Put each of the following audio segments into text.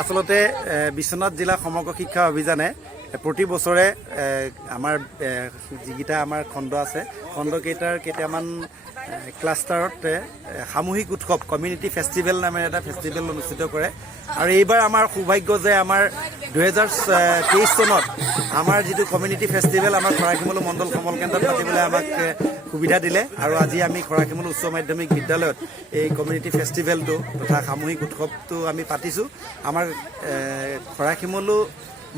আচলতে বিশ্বনাথ জিলা সমগ্ৰ শিক্ষা অভিযানে প্ৰতি বছৰে আমাৰ যিকেইটা আমাৰ খণ্ড আছে খণ্ডকেইটাৰ কেইটামান ক্লাষ্টাৰত সামূহিক উৎসৱ কমিউনিটি ফেষ্টিভেল নামেৰে এটা ফেষ্টিভেল অনুষ্ঠিত কৰে আৰু এইবাৰ আমাৰ সৌভাগ্য যে আমাৰ 2023 চনত আমাৰ যিটো কমিউনিটি ফেষ্টিভেল আমাৰ খৰাকিমলু মণ্ডল সমল কেন্দ্ৰত পাতিবলৈ আমাক সুবিধা দিলে আৰু আজি আমি খৰাকিমলু উচ্চ মাধ্যমিক বিদ্যালয়ত এই কমিউনিটি ফেষ্টিভেলটো তথা সামূহিক উৎসৱটো আমি পাতিছোঁ। আমাৰ খৰাকিমলু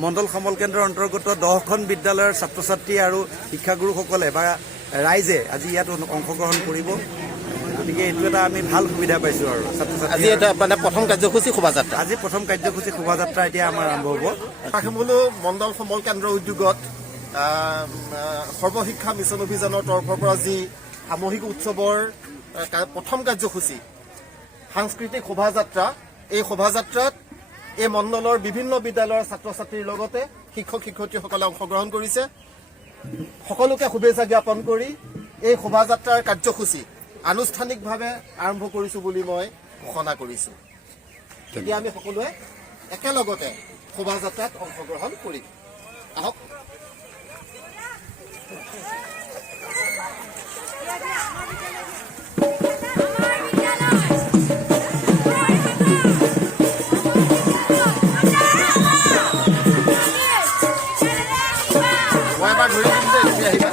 মণ্ডল সমল কেন্দ্ৰৰ অন্তৰ্গত 10খন বিদ্যালয়ৰ ছাত্ৰ ছাত্ৰী আৰু শিক্ষাগুৰুসকলে বা ৰাইজে আজি ইয়াত অংশগ্ৰহণ কৰিব। গতিকে এইটো এটা আমি ভাল সুবিধা পাইছোঁ আৰু ছাত্ৰ ছাত্ৰী। আজি এটা মানে প্ৰথম কাৰ্যসূচী শোভাযাত্ৰা, আজি প্ৰথম কাৰ্যসূচী শোভাযাত্ৰা এতিয়া আমাৰ আৰম্ভ হ'ব। খৰাকিমলু মণ্ডল সমল কেন্দ্ৰৰ উদ্যোগত সৰ্বশিক্ষা মিছন অভিযানৰ তৰফৰ পৰা যি সামূহিক উৎসৱৰ প্ৰথম কাৰ্যসূচী সাংস্কৃতিক শোভাযাত্ৰা, এই শোভাযাত্ৰাত এই মণ্ডলৰ বিভিন্ন বিদ্যালয়ৰ ছাত্ৰ ছাত্ৰীৰ লগতে শিক্ষক শিক্ষয়িত্ৰীসকলে অংশগ্ৰহণ কৰিছে। সকলোকে শুভেচ্ছা জ্ঞাপন কৰি এই শোভাযাত্ৰাৰ কাৰ্যসূচী আনুষ্ঠানিকভাৱে আৰম্ভ কৰিছোঁ বুলি মই ঘোষণা কৰিছোঁ। এতিয়া আমি সকলোৱে একেলগতে শোভাযাত্ৰাত অংশগ্ৰহণ কৰিম। আহক। মই এবাৰ ধৰি দিম যে তুমি আহিবা।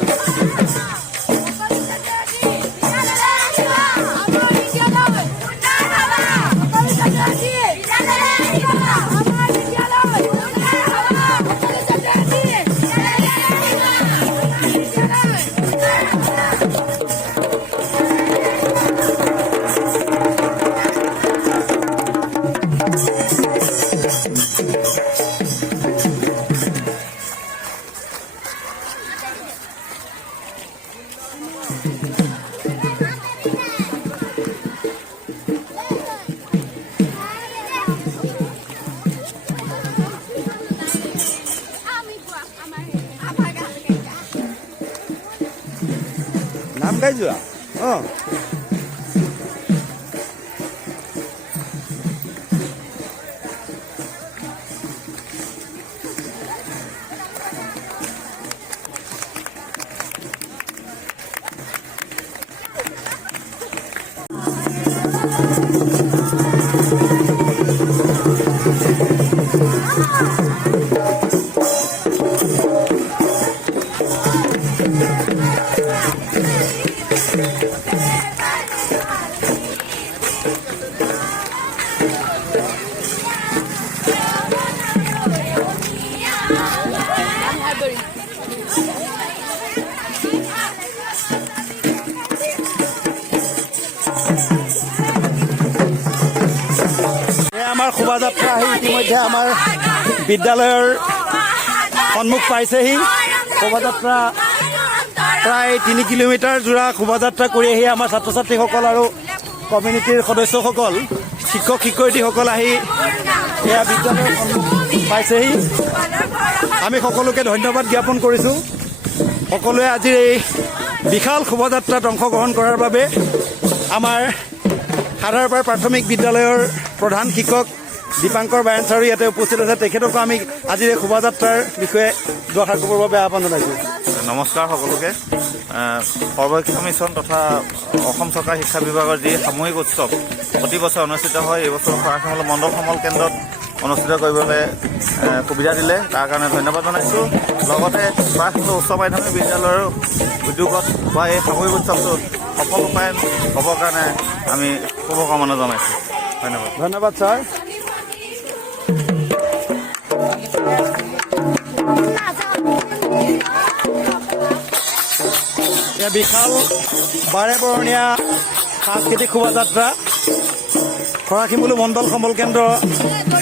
নাম গাই যোৱা আমাৰ শোভাযাত্ৰা আহি ইতিমধ্যে আমাৰ বিদ্যালয়ৰ সন্মুখ পাইছেহি। শোভাযাত্ৰা প্ৰায় 3 কিলোমিটাৰ জোৰা শোভাযাত্ৰা কৰি আহি আমাৰ ছাত্ৰ ছাত্ৰীসকল আৰু কমিউনিটিৰ সদস্যসকল শিক্ষক শিক্ষয়িত্ৰীসকল আহি এয়া বিদ্যালয়ৰ সন্মুখ পাইছেহি। আমি সকলোকে ধন্যবাদ জ্ঞাপন কৰিছোঁ। সকলোৱে আজিৰ এই বিশাল শোভাযাত্ৰাত অংশগ্ৰহণ কৰাৰ বাবে। আমাৰ সাধাৰপাৰ প্ৰাথমিক বিদ্যালয়ৰ প্ৰধান শিক্ষক দীপাংকৰ বায়ন ছাৰো ইয়াতে উপস্থিত আছে। তেখেতকো আমি আজিৰ এই শোভাযাত্ৰাৰ বিষয়ে দুআষাৰ ক'বৰ বাবে আহ্বান জনাইছোঁ। নমস্কাৰ সকলোকে। সৰ্বশিক্ষা মিছন তথা অসম চৰকাৰ শিক্ষা বিভাগৰ যি সামূহিক উৎসৱ প্ৰতি বছৰ অনুষ্ঠিত হয়, এইবছৰ খৰাকিমলু মণ্ডল সমল কেন্দ্ৰত অনুষ্ঠিত কৰিবলৈ সুবিধা দিলে, তাৰ কাৰণে ধন্যবাদ জনাইছোঁ। লগতে খৰাকিমলু উচ্চ মাধ্যমিক বিদ্যালয়ৰ উদ্যোগত হোৱা এই সামূহিক উৎসৱটোত সফল ৰূপায়ণ হ'বৰ কাৰণে আমি শুভকামনা জনাইছোঁ। ধন্যবাদ। ধন্যবাদ ছাৰ। বিশাল বাৰেবৰণীয়া সাংস্কৃতিক শোভাযাত্ৰা খৰাকিমলু মণ্ডল সমল কেন্দ্ৰ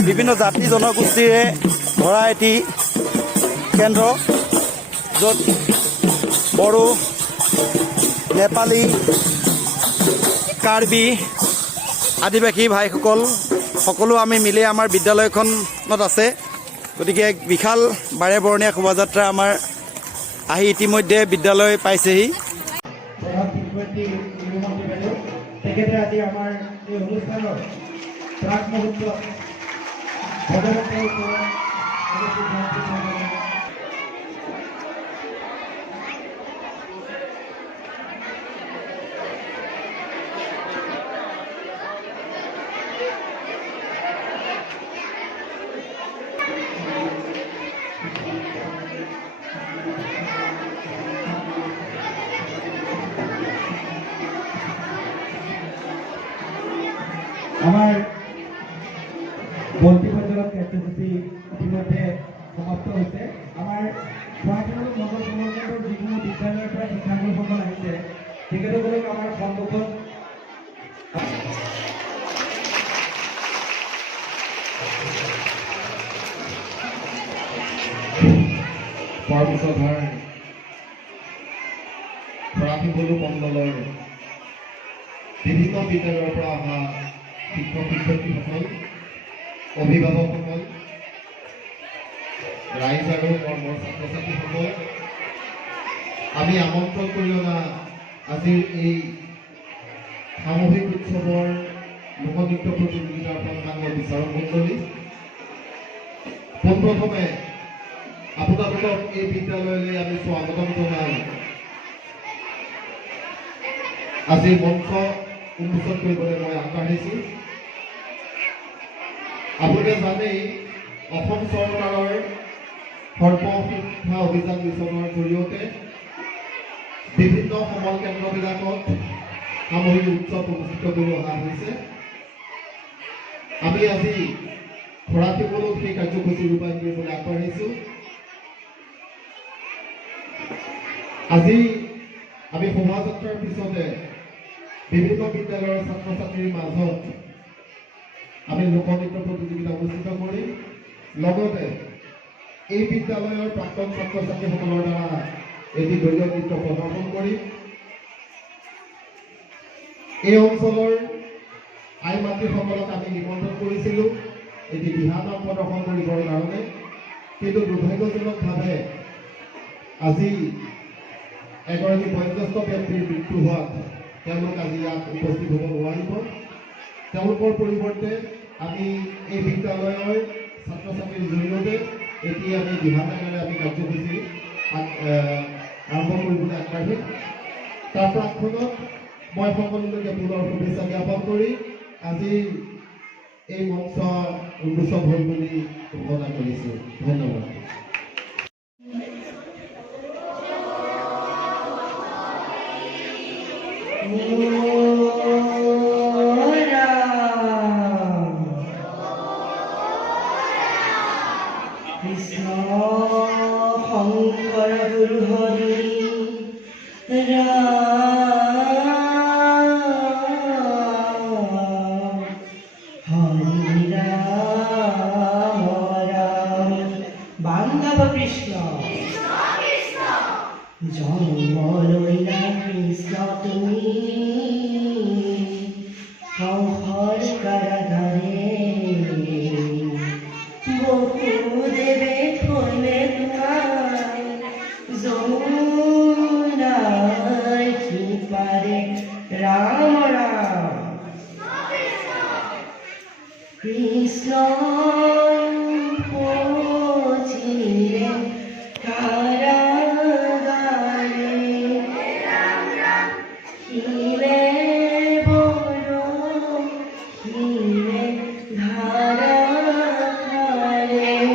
বিভিন্ন জাতি জনগোষ্ঠীৰে ভৰা এটি কেন্দ্ৰ, য'ত বড়ো, নেপালী, কাৰ্বি, আদিবাসী ভাইসকল সকলো আমি মিলি আমাৰ বিদ্যালয়খনত আছে। গতিকে এক বিশাল বাৰেবৰণীয়া শোভাযাত্ৰা আমাৰ আহি ইতিমধ্যে বিদ্যালয় পাইছেহি। তেখেতে আজি আমাৰ এই অনুষ্ঠানৰ প্ৰাক মুহূৰ্তত ভগৱন্তৰ ওপৰত অনুষ্ঠিত হোৱা আমাৰ বন্তি প্ৰজ্বলন কাৰ্যসূচী ইতিমধ্যে সমাপ্ত হৈছে। আমাৰ গুৱাহাটীৰ নগৰ সমগ্ৰৰ যিসমূহ বিদ্যালয়ৰ পৰা শিক্ষাৰ্থীসকল আহিছে তেখেতসকলক আমাৰ সন্মুখত কৰ্মসভাৰ খৰাশিবলু মণ্ডলৰ বিভিন্ন বিদ্যালয়ৰ পৰা অহা শিক্ষক শিক্ষয়িত্ৰীসকল, অভিভাৱকসকল, ৰাইজ আৰু কৰ্মৰ ছাত্ৰ ছাত্ৰীসকল, আমি আমন্ত্ৰণ কৰি অনা আজিৰ এই সামূহিক উৎসৱৰ লোকনৃত্য প্ৰতিযোগিতাৰ সন্মানীয় বিচাৰক মণ্ডলী, পোনপ্ৰথমে আপোনালোকক এই বিদ্যালয়লৈ আমি স্বাগতম জনাই আজিৰ মঞ্চ উন্মোচন কৰিবলৈ মই আগবাঢ়িছোঁ। আপোনালোকে জানেই অসম চৰকাৰৰ সৰ্বশিক্ষা অভিযান মিছনৰ জৰিয়তে বিভিন্ন সমল কেন্দ্ৰবিলাকত সামূহিক উৎসৱ অনুষ্ঠিত কৰি অহা হৈছে। আমি আজি খৰাশিবলুত সেই কাৰ্যসূচী ৰূপায়ণ কৰিবলৈ আগবাঢ়িছোঁ। আজি আমি শোভাযাত্ৰাৰ পিছতে বিভিন্ন বিদ্যালয়ৰ ছাত্ৰ ছাত্ৰীৰ মাজত আমি লোকনৃত্য প্ৰতিযোগিতা অনুষ্ঠিত কৰিম। লগতে এই বিদ্যালয়ৰ প্ৰাক্তন ছাত্ৰ ছাত্ৰীসকলৰ দ্বাৰা এটি দলীয় নৃত্য প্ৰদৰ্শন কৰিম। এই অঞ্চলৰ আই মাতৃসকলক আমি নিমন্ত্ৰণ কৰিছিলোঁ এটি দিহানাম প্ৰদৰ্শন কৰিবৰ কাৰণে, কিন্তু দুৰ্ভাগ্যজনকভাৱে আজি এগৰাকী বয়োজ্যেষ্ঠ ব্যক্তিৰ মৃত্যু হোৱাত তেওঁলোক আজি ইয়াত উপস্থিত হ'ব নোৱাৰিব। তেওঁলোকৰ পৰিৱৰ্তে আমি এই বিদ্যালয়ৰ ছাত্ৰ ছাত্ৰীৰ জৰিয়তে এটি আমি দিহানামেৰে আমি কাৰ্যসূচী আৰম্ভ কৰিবলৈ আগবাঢ়িম। তাৰ প্ৰাক্ষণত মই সকলোলৈকে পুনৰ শুভেচ্ছা জ্ঞাপন কৰি আজি এই মঞ্চ উন্মোচন হ'ল বুলি ঘোষণা কৰিছোঁ। ধন্যবাদ। কৃষ্ণ শংকৰ গুৰু হৰি হৰি ৰাম ৰাম বান্ধৱ কৃষ্ণ জন্ম লৈলা কৃষ্ণ তুমি সংসাৰ কাৰাগাৰে বহুদেৱে থলে তোমায় যমুনাৰ সিপাৰে ৰাম ৰাম কৃষ্ণ পচিলে কাৰাগাৰে শিলে বড় শিলে ধাৰা খাৰে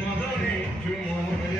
মদনে চুমৰে